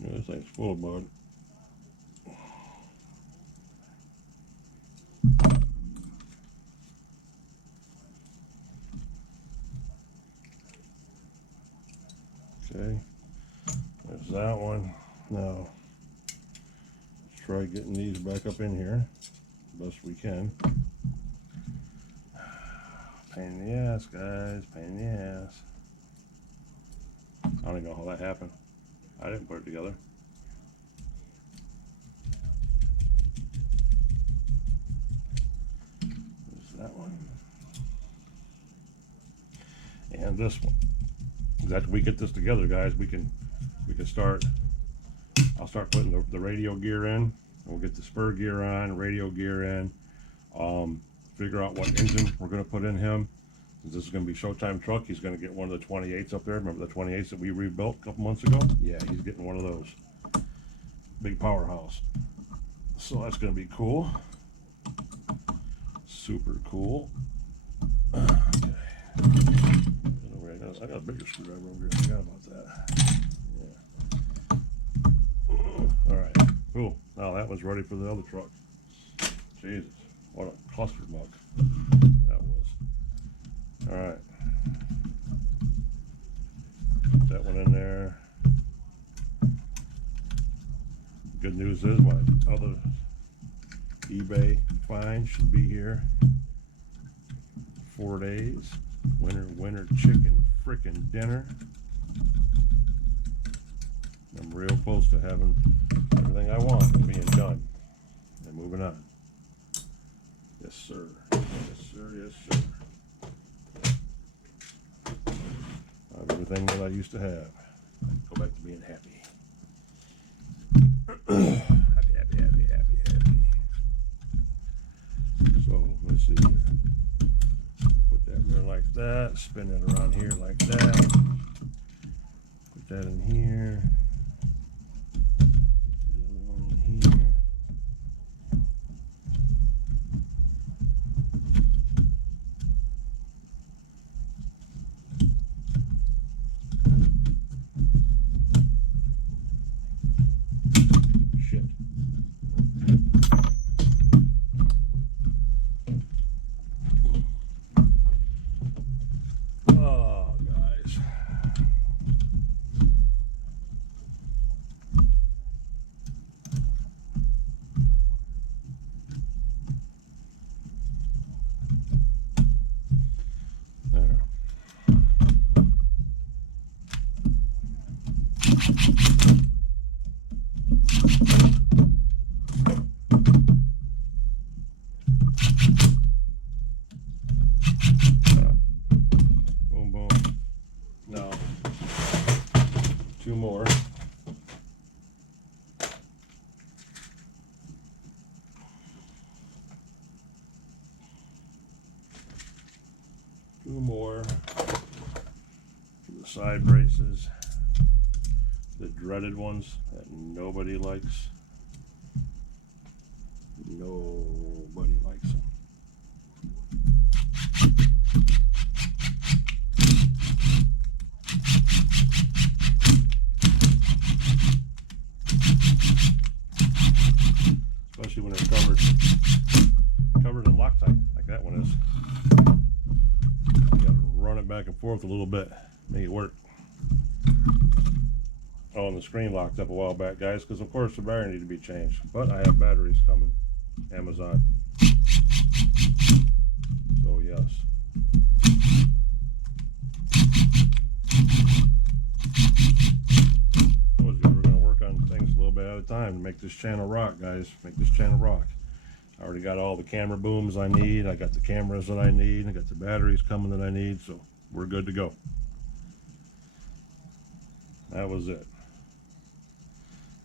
This thing's full of mud. Okay, there's that one. Now, let's try getting these back up in here best we can. Pain in the ass, guys, pain in the ass. I don't even know how that happened. I didn't put it together. There's that one. And this one. After we get this together, guys, we can start. I'll start putting the radio gear in, and we'll get the spur gear on, radio gear in, figure out what engine we're going to put in him. Since this is going to be Showtime truck, he's going to get one of the 28s up there. Remember the 28s that we rebuilt a couple months ago? Yeah, he's getting one of those. Big powerhouse. So that's going to be cool. Super cool. Okay. I got a bigger screwdriver over here. I forgot about that. Yeah. Alright. Cool. Now that one's ready for the other truck. Jesus. What a cluster muck that was. Alright. Put that one in there. Good news is my other eBay find should be here 4 days. Winter chicken frickin' dinner. I'm real close to having everything I want and being done and moving on. Yes sir, yes sir, yes sir. I have everything that I used to have. Go back to being happy. happy. So let's see. Put that in there like that. Spin it around here like that. Put that in here. Boom, boom. Now, two more. Two more for the side braces. The dreaded ones that nobody likes. Nobody likes them. Especially when they're covered in Loctite, like that one is. You gotta run it back and forth a little bit, make it work. Oh, and the screen locked up a while back, guys, because of course the battery needs to be changed. But I have batteries coming, Amazon. So yes. Told you we're gonna work on things a little bit at a time to make this channel rock, guys. Make this channel rock. I already got all the camera booms I need. I got the cameras that I need. I got the batteries coming that I need. So we're good to go. That was it.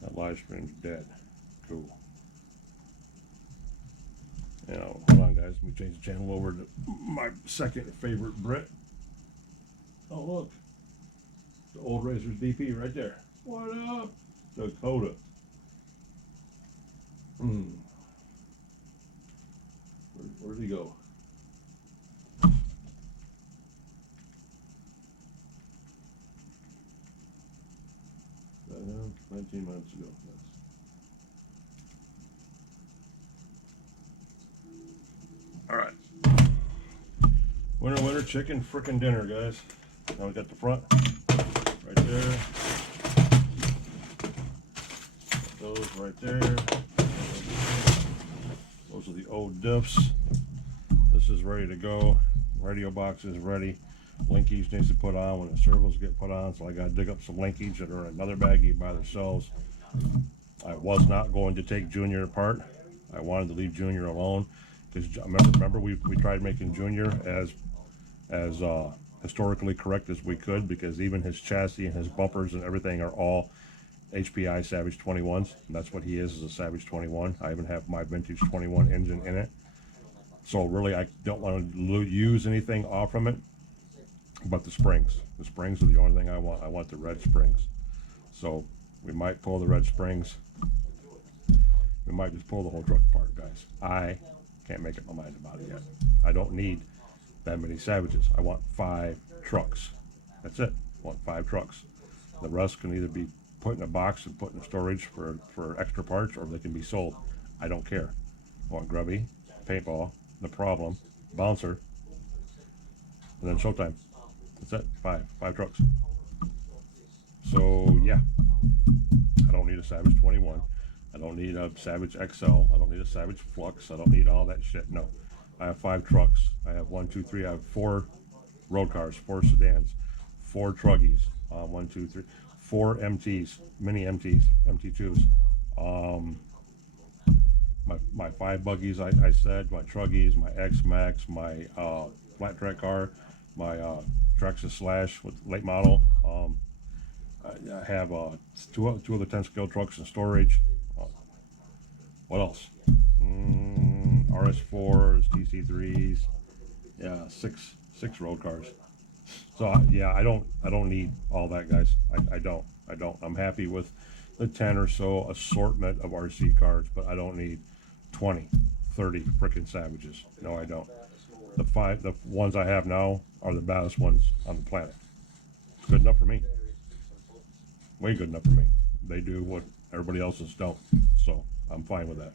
That live stream's dead. Cool. Now, hold on, guys. Let me change the channel over to my second favorite Brit. Oh, look. The old Razor's DP right there. What up? Dakota. Where'd he go? 19 minutes ago. Yes. All right. Winter chicken frickin' dinner, guys. Now we got the front right there. Those right there. Those are the old diffs. This is ready to go. Radio box is ready. Linkages needs to put on when the servos get put on, so I got to dig up some linkages that are in another baggie by themselves. I was not going to take Junior apart. I wanted to leave Junior alone because remember we tried making Junior as historically correct as we could, because even his chassis and his bumpers and everything are all HPI Savage 21s. And that's what he is a Savage 21. I even have my vintage 21 engine in it. So really I don't want to use anything off from it but the springs. The springs are the only thing I want. I want the red springs. So we might pull the red springs We might just pull the whole truck apart, guys. I can't make up my mind about it yet. I don't need that many Savages. I want 5 trucks. That's it. I want 5 trucks. The rest can either be put in a box and put in storage for extra parts, or they can be sold. I don't care. I want Grubby, Paintball, The Problem, Bouncer, and then Showtime. That's it. 5 trucks. So yeah, I don't need a Savage 21. I don't need a Savage XL. I don't need a Savage Flux. I don't need all that shit. No, I have 5 trucks. I have 1, 2, 3. I have 4 road cars, 4 sedans, 4 truggies. 1, 2, 3, 4 MTs, mini MTs, MT2s. My 5 buggies. I said my truggies, my X Max, my flat track car, my Traxxas Slash with late model. I have 2 other 10 scale trucks in storage. What else? RS4s, TC3s. Yeah, 6 road cars. So yeah, I don't need all that, guys. I don't. I'm happy with the 10 or so assortment of RC cars, but I don't need 20, 30 freaking Savages. No, I don't. The ones I have now are the baddest ones on the planet. Good enough for me. Way good enough for me. They do what everybody else's don't. So I'm fine with that.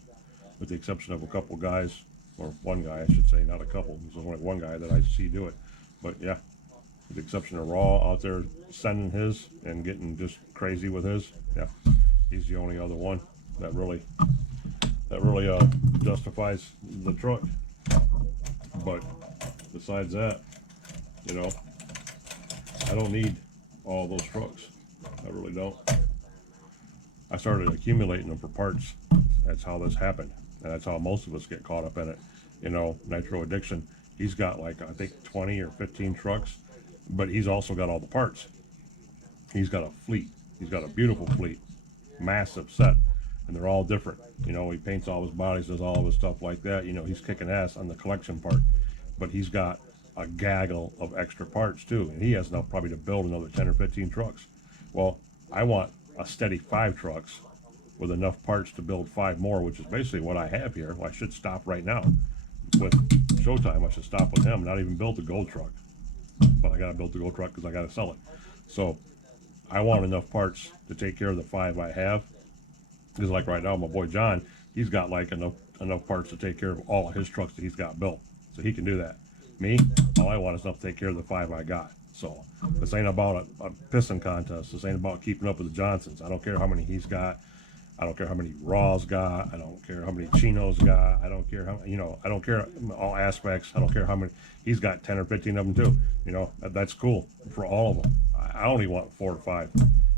With the exception of a couple guys, or one guy, I should say, not a couple. There's only one guy that I see do it. But yeah, with the exception of Raw out there sending his and getting just crazy with his, yeah, he's the only other one that really justifies the truck. But besides that, you know, I don't need all those trucks. I really don't. I started accumulating them for parts. That's how this happened, and that's how most of us get caught up in it. You know, Nitro Addiction, he's got like, I think 20 or 15 trucks, but he's also got all the parts. He's got a fleet. He's got a beautiful fleet, massive set, and they're all different. You know, he paints all his bodies, does all of his stuff like that. You know, he's kicking ass on the collection part, but he's got a gaggle of extra parts too, and he has enough probably to build another 10 or 15 trucks. Well, I want a steady 5 trucks with enough parts to build 5 more, which is basically what I have here. Well, I should stop right now with Showtime. I should stop with him, not even build the gold truck, but I gotta build the gold truck because I gotta sell it. So I want enough parts to take care of the 5 I have, because like right now my boy John, he's got like enough parts to take care of all of his trucks that he's got built, so he can do that. Me, all I want is enough to take care of the 5 I got. So this ain't about a pissing contest. This ain't about keeping up with the Johnsons. I don't care how many he's got. I don't care how many Raws got. I don't care how many Chinos got. I don't care how, you know, I don't care all aspects. I don't care how many. He's got 10 or 15 of them too. You know, that's cool for all of them. I only want 4 or 5.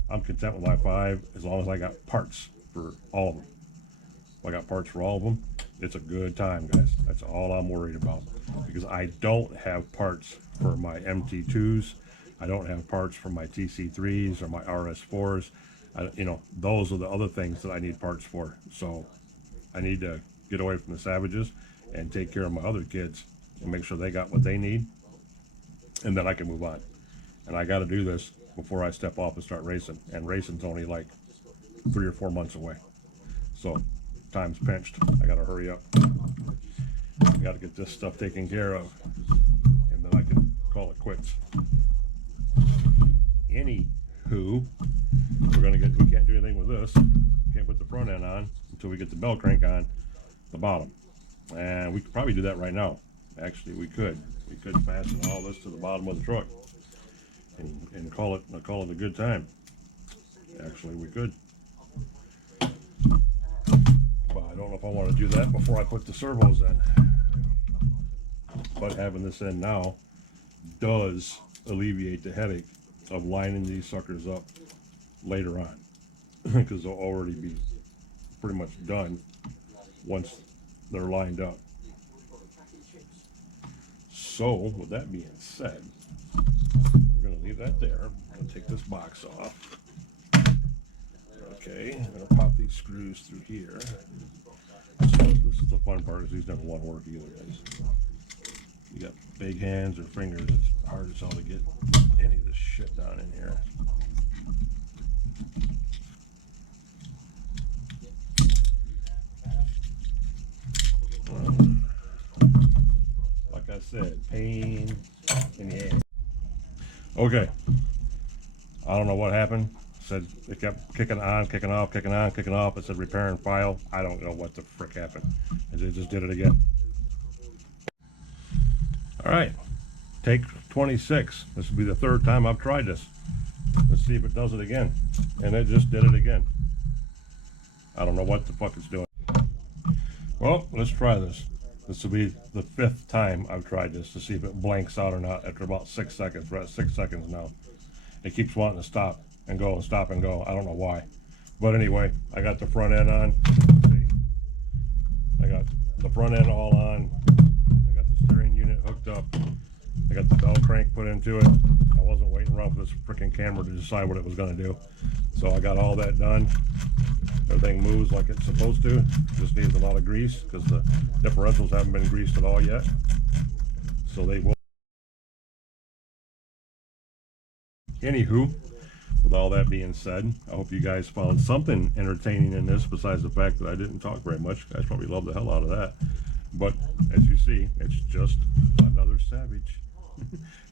I'm content with my 5 as long as I got parts for all of them. If I got parts for all of them, it's a good time, guys. That's all I'm worried about, because I don't have parts for my MT2s. I don't have parts for my TC3s or my RS4s. You know, those are the other things that I need parts for. So I need to get away from the Savages and take care of my other kids and make sure they got what they need, and then I can move on. And I got to do this before I step off and start racing. And racing's only like 3 or 4 months away. So time's pinched. I got to hurry up. I got to get this stuff taken care of, and then I can call it quits. Anywho, we can't do anything with this. Can't put the front end on until we get the bell crank on the bottom. And we could probably do that right now. Actually, we could fasten all this to the bottom of the truck and call it a good time. Actually, we could. But I don't know if I want to do that before I put the servos in. But having this in now does alleviate the headache of lining these suckers up later on, because they'll already be pretty much done once they're lined up. So with that being said, we're going to leave that there. I'm going to take this box off. Okay, I'm going to pop these screws through here. So this is the fun part, is these never want to work either, guys. You got big hands or fingers, it's hard as hell to get any of this shit down in here. said, pain in the ass. Okay. I don't know what happened. Said it kept kicking on, kicking off, kicking on, kicking off. It said repair and file. I don't know what the frick happened. And it just did it again. All right. Take 26. This will be the third time I've tried this. Let's see if it does it again. And it just did it again. I don't know what the fuck it's doing. Well, let's try this. This will be the 5th time I've tried this to see if it blanks out or not after about 6 seconds. We're at 6 seconds now. It keeps wanting to stop and go and stop and go. I don't know why. But anyway, I got the front end on. See? I got the front end all on. I got the steering unit hooked up. I got the bell crank put into it. I wasn't waiting around for this freaking camera to decide what it was going to do. So I got all that done. Everything moves like it's supposed to. Just needs a lot of grease because the differentials haven't been greased at all yet. So they will. Anywho, with all that being said, I hope you guys found something entertaining in this besides the fact that I didn't talk very much. You guys probably love the hell out of that. But as you see, it's just another Savage.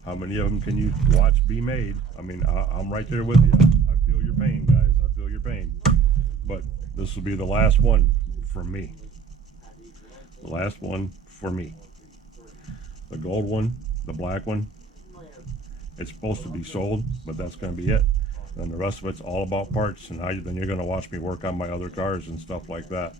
How many of them can you watch be made? I mean, I'm right there with you. I feel your pain, guys. I feel your pain. But this will be the last one for me. The last one for me. The gold one, the black one, it's supposed to be sold, but that's going to be it. And the rest of it's all about parts, and then you're going to watch me work on my other cars and stuff like that.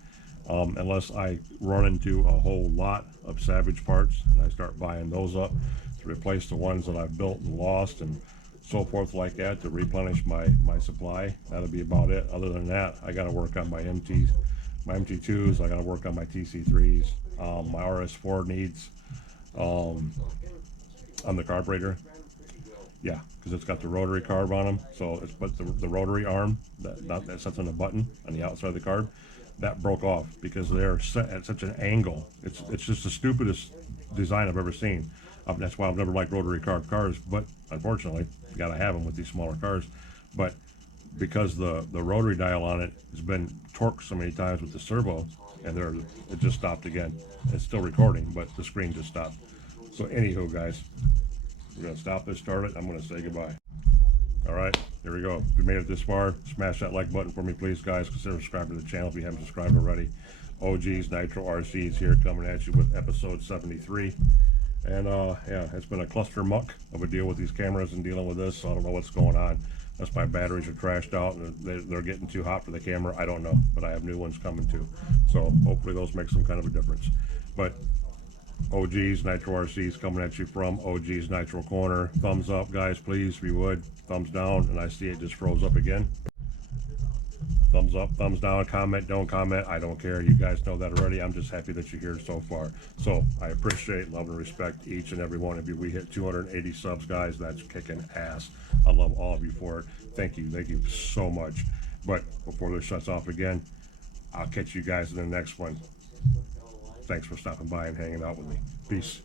Unless I run into a whole lot of Savage parts and I start buying those up to replace the ones that I've built and lost and so forth like that, to replenish my supply. That'll be about it. Other than that, I got to work on my MT2s. I got to work on my TC3s. My RS4 needs on the carburetor. Yeah, because it's got the rotary carb on them. So it's but the rotary arm that sets on the button on the outside of the carb, that broke off because they're set at such an angle. It's just the stupidest design I've ever seen. That's why I've never liked rotary carb cars, but unfortunately, you got to have them with these smaller cars. But because the rotary dial on it has been torqued so many times with the servo, and it just stopped again. It's still recording, but the screen just stopped. So anywho, guys, we're going to stop this, start it. I'm going to say goodbye. All right, here we go. If you made it this far, smash that like button for me, please, guys. Consider subscribing to the channel if you haven't subscribed already. OG's Nitro RCs here, coming at you with episode 73. And yeah, it's been a cluster muck of a deal with these cameras and dealing with this, so I don't know what's going on. That's my batteries are trashed out and they're getting too hot for the camera. I don't know, but I have new ones coming too. So hopefully those make some kind of a difference. But OG's Nitro RCs coming at you from OG's Nitro Corner. Thumbs up, guys, please, if you would. Thumbs down, and I see it just froze up again. Thumbs up, thumbs down, comment, don't comment. I don't care. You guys know that already. I'm just happy that you're here so far. So I appreciate, love, and respect each and every one of you. We hit 280 subs, guys. That's kicking ass. I love all of you for it. Thank you so much. But before this shuts off again, I'll catch you guys in the next one. Thanks for stopping by and hanging out with me. Peace.